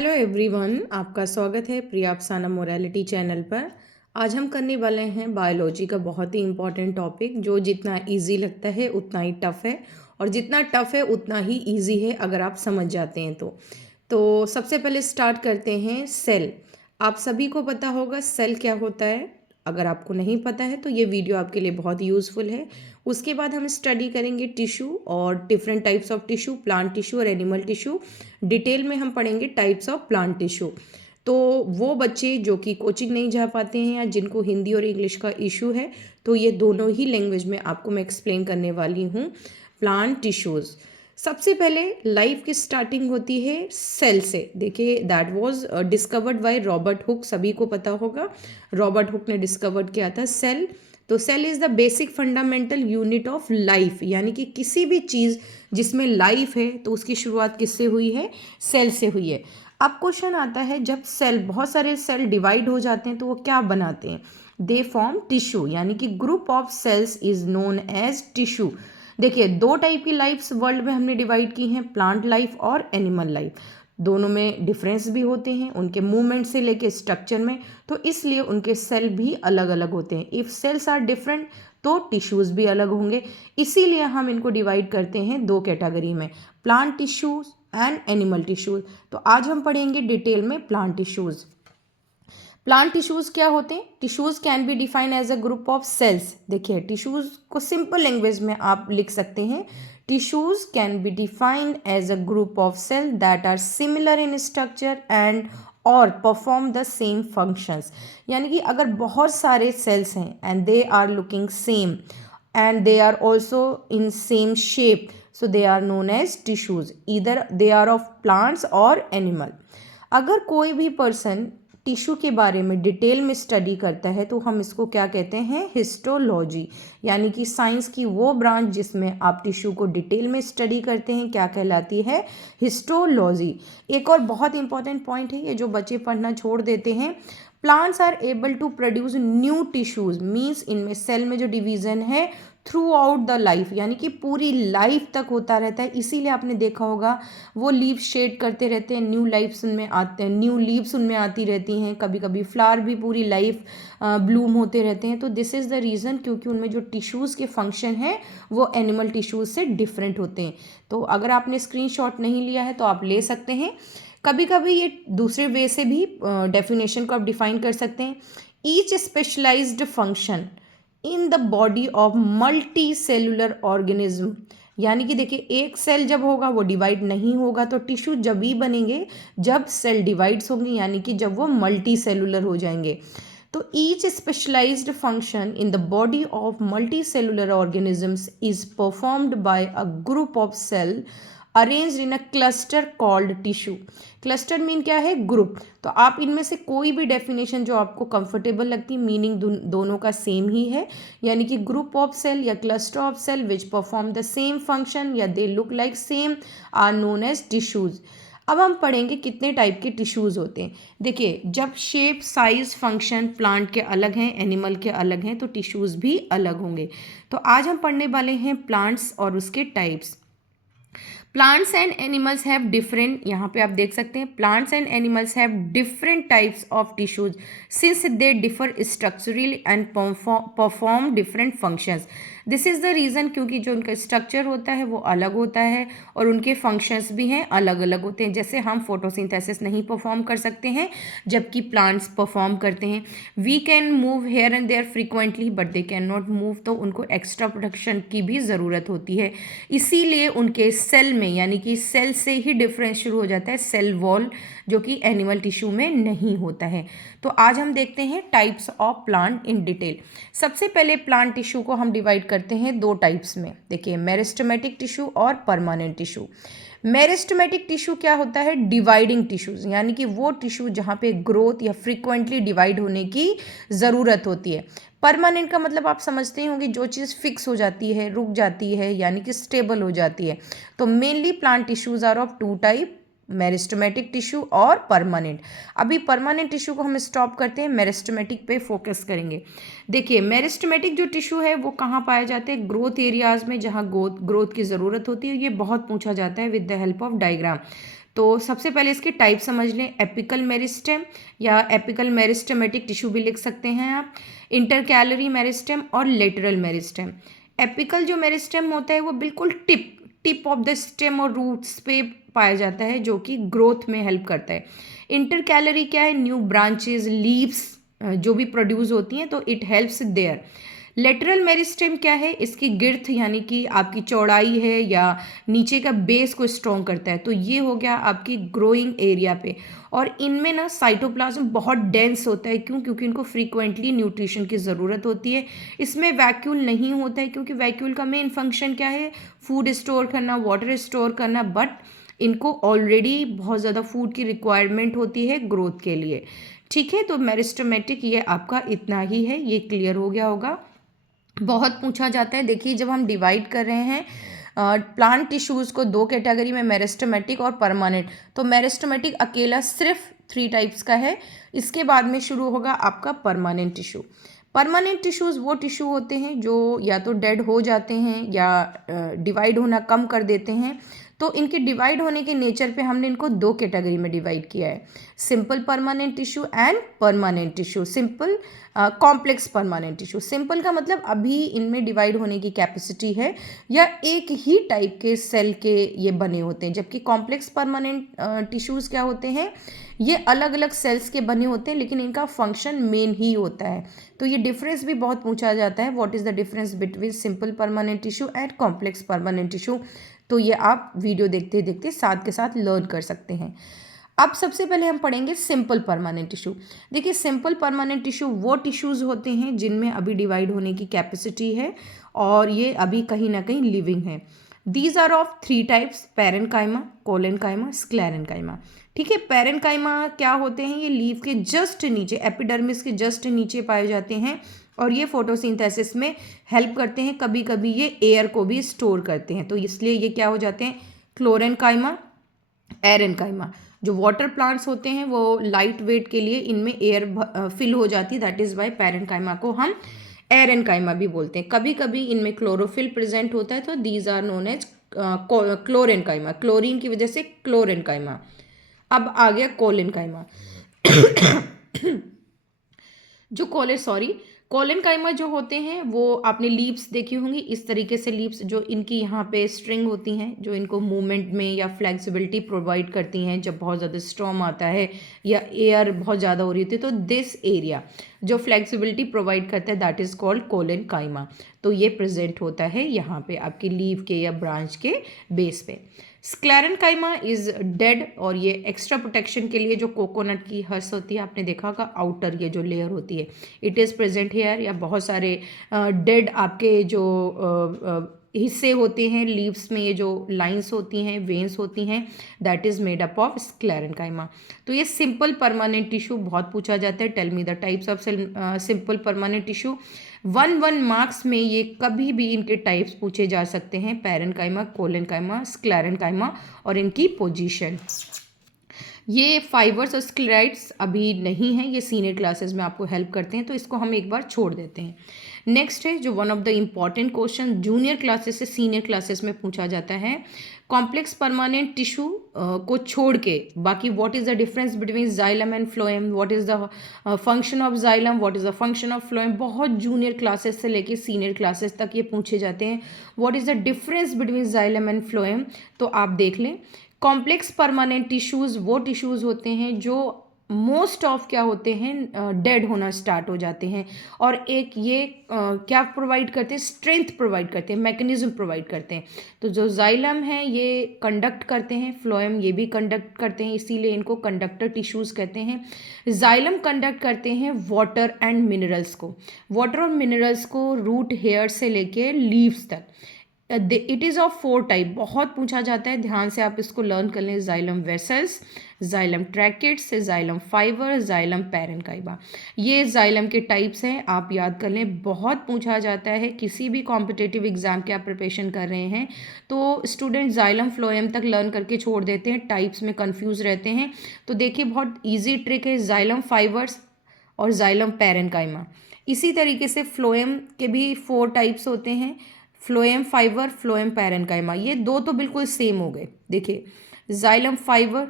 Hello everyone, आपका स्वागत है प्रिया अफसाना मोरालिटी चैनल पर। आज हम करने वाले हैं बायोलॉजी का बहुत ही इम्पॉर्टेंट टॉपिक, जो जितना इजी लगता है उतना ही टफ़ है, और जितना टफ़ है उतना ही इजी है अगर आप समझ जाते हैं तो सबसे पहले स्टार्ट करते हैं सेल। आप सभी को पता होगा सेल क्या होता है। अगर आपको नहीं पता है तो ये वीडियो आपके लिए बहुत यूज़फुल है। उसके बाद हम स्टडी करेंगे टिश्यू और different types of tissue, plant tissue और एनिमल टिश्यू। डिटेल में हम पढ़ेंगे टाइप्स ऑफ प्लांट टिश्यू। तो वो बच्चे जो कि कोचिंग नहीं जा पाते हैं या जिनको हिंदी और इंग्लिश का इशू है, तो ये दोनों ही लैंग्वेज में आपको मैं एक्सप्लेन करने वाली हूँ प्लांट टिश्यूज़। सबसे पहले लाइफ की स्टार्टिंग होती है सेल से। देखिए, that was discovered by Robert Hooke, सभी को पता होगा रॉबर्ट हुक ने डिस्कवर्ड किया था सेल। तो cell is the basic fundamental unit of life, यानी कि किसी भी चीज़ जिसमें लाइफ है तो उसकी शुरुआत किससे हुई है? सेल से हुई है। अब क्वेश्चन आता है, जब सेल, बहुत सारे सेल डिवाइड हो जाते हैं तो वो क्या बनाते हैं? दे फॉर्म टिश्यू, यानी कि group of cells is known as tissue. देखिए, दो टाइप की लाइफ्स वर्ल्ड में हमने डिवाइड की हैं, प्लांट लाइफ और एनिमल लाइफ। दोनों में डिफरेंस भी होते हैं उनके मूवमेंट से लेके स्ट्रक्चर में, तो इसलिए उनके सेल भी अलग अलग होते हैं। इफ़ सेल्स आर डिफरेंट तो टिश्यूज़ भी अलग होंगे। इसीलिए हम इनको डिवाइड करते हैं दो कैटेगरी में, plant tissues and animal tissues. तो आज हम पढ़ेंगे डिटेल में प्लांट टिश्यूज़। प्लांट टिश्यूज़ क्या होते हैं? Tissues can be define as a group of cells. देखिए, टिश्यूज़ को सिंपल लैंग्वेज में आप लिख सकते हैं, tissues can be defined as a group of cell that are similar in structure and और परफॉर्म द सेम फंक्शंस। यानी कि अगर बहुत सारे सेल्स हैं and they are looking same and they are also in same shape, so they are known as tissues, either they are of plants or animal। अगर कोई भी पर्सन टिश्यू के बारे में डिटेल में स्टडी करता है तो हम इसको क्या कहते हैं? हिस्टोलॉजी, यानी कि साइंस की वो ब्रांच जिसमें आप टिश्यू को डिटेल में स्टडी करते हैं, क्या कहलाती है? हिस्टोलॉजी। एक और बहुत इंपॉर्टेंट पॉइंट है ये, जो बच्चे पढ़ना छोड़ देते हैं, plants are able to produce new tissues, means इनमें सेल में जो डिवीजन है थ्रू आउट द लाइफ, यानी कि पूरी लाइफ तक होता रहता है। इसीलिए आपने देखा होगा वो लीव शेड करते रहते हैं, न्यू लाइफ्स उनमें आते हैं, न्यू लीव्स उनमें आती रहती हैं, कभी कभी फ्लावर भी पूरी लाइफ ब्लूम होते रहते हैं। तो दिस इज़ द रीज़न, क्योंकि उनमें जो टिश्यूज़ के फंक्शन हैं वो एनिमल टिश्यूज़ से डिफरेंट होते हैं। तो अगर आपने स्क्रीनशॉट नहीं लिया है तो आप ले सकते हैं। कभी कभी ये दूसरे वे से भी डेफिनेशन को आप डिफाइन कर सकते हैं। Each specialised function in the body of multi cellular organism, यानी कि देखिए, एक सेल जब होगा वो डिवाइड नहीं होगा, तो टिश्यू जब ही बनेंगे जब सेल डिवाइड्स होंगे, यानी कि जब वो मल्टी सेलुलर हो जाएंगे। तो each specialised function in the body of multi cellular organisms is performed by a group of cell arranged in a cluster called tissue. Cluster mean क्या है? ग्रुप। तो आप इनमें से कोई भी डेफिनेशन जो आपको कंफर्टेबल लगती, मीनिंग दोनों का सेम ही है, यानी कि ग्रुप ऑफ सेल या cluster of cell which perform the same function या they look like same are known as tissues. अब हम पढ़ेंगे कितने टाइप के टिश्यूज़ होते हैं। देखिए, जब शेप, साइज, फंक्शन प्लांट के अलग हैं, एनिमल के अलग हैं, तो टिश्यूज़ भी अलग होंगे। तो आज हम पढ़ने वाले हैं प्लांट्स और उसके types. Plants and animals have different, यहाँ पे आप देख सकते हैं, plants and animals have different types of tissues since they differ structurally and perform different functions. This is the reason, क्योंकि जो उनका स्ट्रक्चर होता है वो अलग होता है और उनके फंक्शंस भी हैं, अलग अलग होते हैं। जैसे हम फोटोसिंथेसिस नहीं परफॉर्म कर सकते हैं जबकि प्लांट्स परफॉर्म करते हैं। We can move here and there frequently but they can not move, तो उनको एक्स्ट्रा प्रोटेक्शन की भी ज़रूरत होती है। इसीलिए उनके सेल में, यानी कि सेल से ही डिफरेंस शुरू हो जाता है, सेल वॉल, जो कि एनिमल टिश्यू में नहीं होता है। तो आज हम देखते हैं types of plant in detail. सबसे पहले प्लांट टिश्यू को हम डिवाइड करते हैं दो टाइप्स में। देखिए, मेरिस्टेमेटिक टिश्यू और परमानेंट टिश्यू। मेरिस्टेमेटिक टिश्यू क्या होता है? डिवाइडिंग टिश्यूज, यानी कि वो टिश्यू जहाँ पे ग्रोथ या फ्रीक्वेंटली डिवाइड होने की ज़रूरत होती है। परमानेंट का मतलब आप समझते ही होंगे, जो चीज़ फिक्स हो जाती है, रुक जाती है, यानी कि स्टेबल हो जाती है। तो mainly plant tissues are of two type, meristematic tissue और परमानेंट। अभी परमानेंट टिश्यू को हम स्टॉप करते हैं, मेरिस्टेमेटिक पे फोकस करेंगे। देखिए, मेरिस्टेमेटिक जो टिश्यू है वो कहाँ पाए जाते हैं? ग्रोथ एरियाज में, जहाँ ग्रोथ की ज़रूरत होती है। ये बहुत पूछा जाता है with the help of diagram. तो सबसे पहले इसके टाइप समझ लें। एपिकल मेरिस्टेम या एपिकल मेरिस्टेमेटिक टिश्यू भी लिख सकते हैं आप, इंटरकैलरी मेरिस्टेम और लेटरल मेरिस्टेम। एपिकल जो मेरिस्टेम होता है वो बिल्कुल टिप ऑफ द स्टेम और रूट्स पे पाया जाता है, जो कि ग्रोथ में हेल्प करता है। इंटरकैलरी क्या है? न्यू ब्रांचेस, लीव्स जो भी प्रोड्यूस होती हैं, तो it helps there. Lateral meristem क्या है? इसकी गिर्थ यानी कि आपकी चौड़ाई है या नीचे का बेस को स्ट्रॉन्ग करता है, तो ये हो गया आपकी ग्रोइंग एरिया पे। और इनमें ना साइटोप्लाज्म बहुत डेंस होता है। क्यों? क्योंकि इनको फ्रीक्वेंटली न्यूट्रिशन की ज़रूरत होती है। इसमें वैक्यूल नहीं होता है, क्योंकि वैक्यूल का मेन फंक्शन क्या है? फूड स्टोर करना, वाटर स्टोर करना, बट इनको ऑलरेडी बहुत ज़्यादा फूड की रिक्वायरमेंट होती है ग्रोथ के लिए। ठीक है, तो मेरिस्टेमेटिक ये आपका इतना ही है, ये क्लियर हो गया होगा। बहुत पूछा जाता है, देखिए जब हम डिवाइड कर रहे हैं प्लांट टिश्यूज़ को दो कैटेगरी में, मेरिस्टेमेटिक और परमानेंट, तो मेरिस्टेमेटिक अकेला सिर्फ 3 टाइप्स का है। इसके बाद में शुरू होगा आपका परमानेंट टिश्यू। परमानेंट टिश्यूज़ वो टिश्यू होते हैं जो या तो डेड हो जाते हैं या डिवाइड होना कम कर देते हैं। तो इनके डिवाइड होने के नेचर पे हमने इनको दो कैटेगरी में डिवाइड किया है, simple permanent tissue and permanent tissue. Simple complex permanent tissue. Simple का मतलब अभी इनमें डिवाइड होने की कैपेसिटी है या एक ही टाइप के सेल के ये बने होते हैं, जबकि कॉम्प्लेक्स परमानेंट टिश्यूज़ क्या होते हैं? ये अलग अलग सेल्स के बने होते हैं, लेकिन इनका फंक्शन मेन ही होता है। तो ये डिफरेंस भी बहुत पूछा जाता है, what is the difference between simple permanent tissue and complex permanent tissue. तो ये आप वीडियो देखते देखते साथ के साथ लर्न कर सकते हैं। अब सबसे पहले हम पढ़ेंगे सिंपल परमानेंट टिश्यू। देखिए सिंपल परमानेंट टिश्यू वो टिश्यूज़ होते हैं जिनमें अभी डिवाइड होने की कैपेसिटी है और ये अभी कहीं ना कहीं लिविंग है। These are of 3 types, parenchyma, collenchyma, sclerenchyma. ठीक है, पैरेन्काइमा क्या होते हैं? ये लीफ के जस्ट नीचे, एपिडर्मिस के जस्ट नीचे पाए जाते हैं और ये फोटोसिंथेसिस में हेल्प करते हैं। कभी कभी ये एयर को भी स्टोर करते हैं, तो इसलिए ये क्या हो जाते हैं? क्लोरेन्काइमा, एरेन्काइमा। जो वाटर प्लांट्स होते हैं वो लाइट वेट के लिए इनमें एयर फिल हो जाती है, दैट इज़ वाई पैरेन्काइमा को हम एरेन्काइमा भी बोलते हैं। कभी कभी इनमें क्लोरोफिल प्रेजेंट होता है, तो these are known as chlorenchyma, chlorine की वजह से क्लोरेन्काइमा। अब आ गया कोलेनकाइमा। जो कोलेनकाइमा जो होते हैं वो आपने लीव्स देखी होंगी, इस तरीके से लीव्स जो इनकी यहाँ पे स्ट्रिंग होती हैं, जो इनको मूवमेंट में या फ्लेक्सिबिलिटी प्रोवाइड करती हैं जब बहुत ज़्यादा स्टॉर्म आता है या एयर बहुत ज़्यादा हो रही होती है, तो दिस एरिया जो फ्लेक्सिबिलिटी प्रोवाइड करता है दैट इज़ कॉल्ड कोलेनकाइमा। तो ये प्रेजेंट होता है यहाँ पे आपकी लीव के या ब्रांच के बेस पे। स्क्लेरेन्काइमा इज़ डेड, और ये एक्स्ट्रा प्रोटेक्शन के लिए जो कोकोनट की हर्स होती है, आपने देखा होगा आउटर ये जो लेयर होती है, इट इज़ प्रेजेंट हेयर। या बहुत सारे डेड आपके जो हिस्से होते हैं लीव्स में, ये जो लाइंस होती हैं, वेन्स होती हैं, that is made up of sclerenchyma. तो ये सिंपल परमानेंट टिश्यू बहुत पूछा जाता है। Tell me the types of simple permanent tissue. 1 marks में ये कभी भी इनके टाइप्स पूछे जा सकते हैं, पैरेन्काइमा, कोलेनकाइमा, स्क्लेरेन्काइमा, और इनकी पोजीशन। ये फाइबर्स और स्क्लेराइड्स अभी नहीं हैं, ये सीनियर क्लासेस में आपको हेल्प करते हैं, तो इसको हम एक बार छोड़ देते हैं। नेक्स्ट है जो one of the important question junior classes से सीनियर क्लासेस में पूछा जाता है, कॉम्प्लेक्स परमानेंट टिश्यू को छोड़ के बाकी what is the difference between xylem and phloem, what is the function of xylem, what is the function of phloem. बहुत जूनियर क्लासेस से लेके सीनियर क्लासेस तक ये पूछे जाते हैं, what is the difference between xylem and phloem. तो आप देख लें, कॉम्प्लेक्स परमानेंट टिश्यूज़ वो टिश्यूज़ होते हैं जो मोस्ट ऑफ क्या होते हैं, डेड होना स्टार्ट हो जाते हैं, और एक ये क्या प्रोवाइड करते हैं? स्ट्रेंथ प्रोवाइड करते हैं, मैकेनिज्म प्रोवाइड करते हैं। तो जो जाइलम है ये कंडक्ट करते हैं, फ्लोएम ये भी कंडक्ट करते हैं, इसीलिए इनको कंडक्टर टिश्यूज़ कहते हैं। जाइलम कंडक्ट करते हैं वाटर एंड मिनरल्स को, वाटर और मिनरल्स को रूट हेयर से लेके लीव्स तक। इट इज़ ऑफ 4 टाइप, बहुत पूछा जाता है, ध्यान से आप इसको लर्न कर लें। Xylem vessels, xylem tracheids, xylem fibre, xylem parenchyma, ये जाइलम के टाइप्स हैं, आप याद कर लें। बहुत पूछा जाता है, किसी भी कॉम्पिटिटिव एग्जाम के आप प्रिपरेशन कर रहे हैं तो स्टूडेंट जाइलम फ्लोएम तक लर्न करके छोड़ देते हैं, टाइप्स में कंफ्यूज रहते हैं। तो देखिए बहुत ईजी ट्रिक है, जाइलम फाइबर्स और जाइलम पैरेन्काइमा। इसी तरीके से फ्लोएम के भी 4 टाइप्स होते हैं, फ्लोएम फाइबर, फ्लोएम पैरेन्काइमा, ये दो तो बिल्कुल सेम हो गए। देखिए xylem fibre,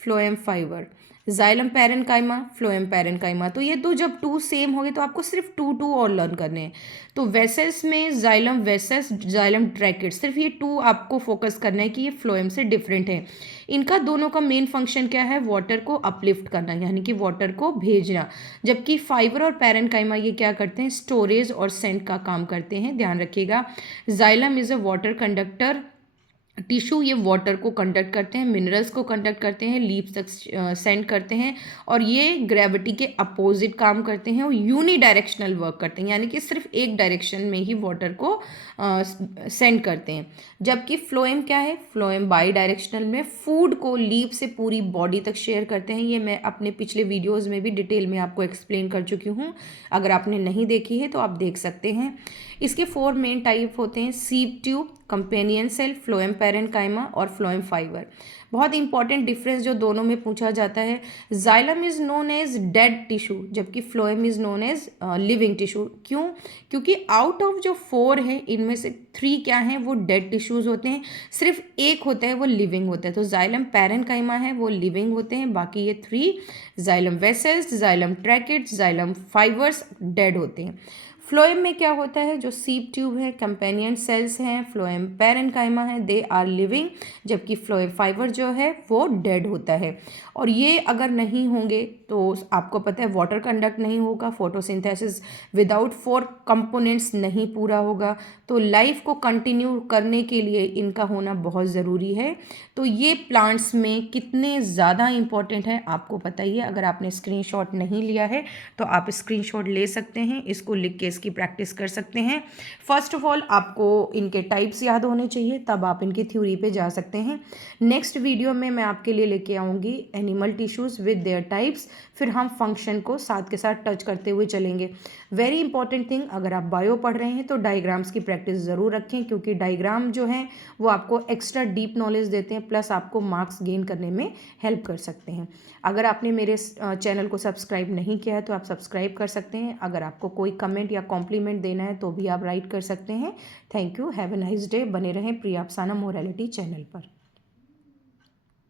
phloem fibre, xylem parenchyma, phloem parenchyma. तो ये तो जब टू सेम हो गए तो आपको सिर्फ टू और लर्न करने हैं। तो वेसेस में जाइलम वेसेस, जाइलम ट्रैकेट, सिर्फ ये टू आपको फोकस करना है कि ये फ्लोएम से डिफरेंट है। इनका दोनों का मेन फंक्शन क्या है? वाटर को अपलिफ्ट करना, यानी कि वाटर को भेजना। जबकि फाइबर और पैरेन्काइमा ये क्या करते हैं? स्टोरेज और सेंट का काम करते हैं, ध्यान रखिएगा। Xylem is a water conductor tissue, ये वाटर को कंडक्ट करते हैं, मिनरल्स को कंडक्ट करते हैं, लीव्स तक सेंड करते हैं, और ये ग्रेविटी के अपोजिट काम करते हैं और यूनी डायरेक्शनल वर्क करते हैं, यानी कि सिर्फ एक डायरेक्शन में ही वाटर को सेंड करते हैं। जबकि फ्लोएम क्या है? फ्लोएम बाई डायरेक्शनल में फूड को लीव से पूरी बॉडी तक शेयर करते हैं। ये मैं अपने पिछले वीडियोज़ में भी डिटेल में आपको एक्सप्लेन कर चुकी हूँ, अगर आपने नहीं देखी है तो आप देख सकते हैं। इसके 4 मेन टाइप होते हैं: sieve tube, companion cell, phloem parenchyma और फ्लोएम फाइबर। बहुत इंपॉर्टेंट डिफरेंस जो दोनों में पूछा जाता है, xylem is known as dead tissue, जबकि phloem is known as living tissue. क्यों? क्योंकि आउट ऑफ जो 4 हैं इनमें से 3 क्या हैं? वो डेड टिश्यूज होते हैं, सिर्फ एक होता है वो लिविंग होता है। तो जाइलम पैरेन्काइमा है वो लिविंग होते हैं, बाकी ये 3 xylem vessels, xylem tracheids, xylem fibres dead होते हैं। फ्लोएम में क्या होता है? जो सीप ट्यूब है, कंपेनियन सेल्स हैं, फ्लोएम पैरेन्काइमा है, दे आर लिविंग, जबकि फ्लोएम फाइबर जो है वो डेड होता है। और ये अगर नहीं होंगे तो आपको पता है वाटर कंडक्ट नहीं होगा, फोटोसिंथेसिस विदाउट 4 कंपोनेंट्स नहीं पूरा होगा। तो लाइफ को कंटिन्यू करने के लिए इनका होना बहुत ज़रूरी है। तो ये प्लांट्स में कितने ज़्यादा इम्पॉर्टेंट है आपको पता ही है। अगर आपने स्क्रीनशॉट नहीं लिया है तो आप स्क्रीनशॉट ले सकते हैं, इसको लिख के इसकी प्रैक्टिस कर सकते हैं। फर्स्ट ऑफ ऑल आपको इनके टाइप्स याद होने चाहिए, तब आप इनकी थ्योरी पे जा सकते हैं। नेक्स्ट वीडियो में मैं आपके लिए लेके आऊँगी animal tissues with their types, फिर हम फंक्शन को साथ के साथ टच करते हुए चलेंगे। वेरी इंपॉर्टेंट थिंग, अगर आप बायो पढ़ रहे हैं तो डायग्राम्स की प्रैक्टिस ज़रूर रखें, क्योंकि डायग्राम जो हैं वो आपको एक्स्ट्रा डीप नॉलेज देते हैं, प्लस आपको मार्क्स गेन करने में हेल्प कर सकते हैं। अगर आपने मेरे चैनल को सब्सक्राइब नहीं किया है तो आप सब्सक्राइब कर सकते हैं। अगर आपको कोई कमेंट या कॉम्प्लीमेंट देना है तो भी आप राइट कर सकते हैं। Thank you, have a nice day. बने रहें प्रिया अफसाना मोरालिटी चैनल पर।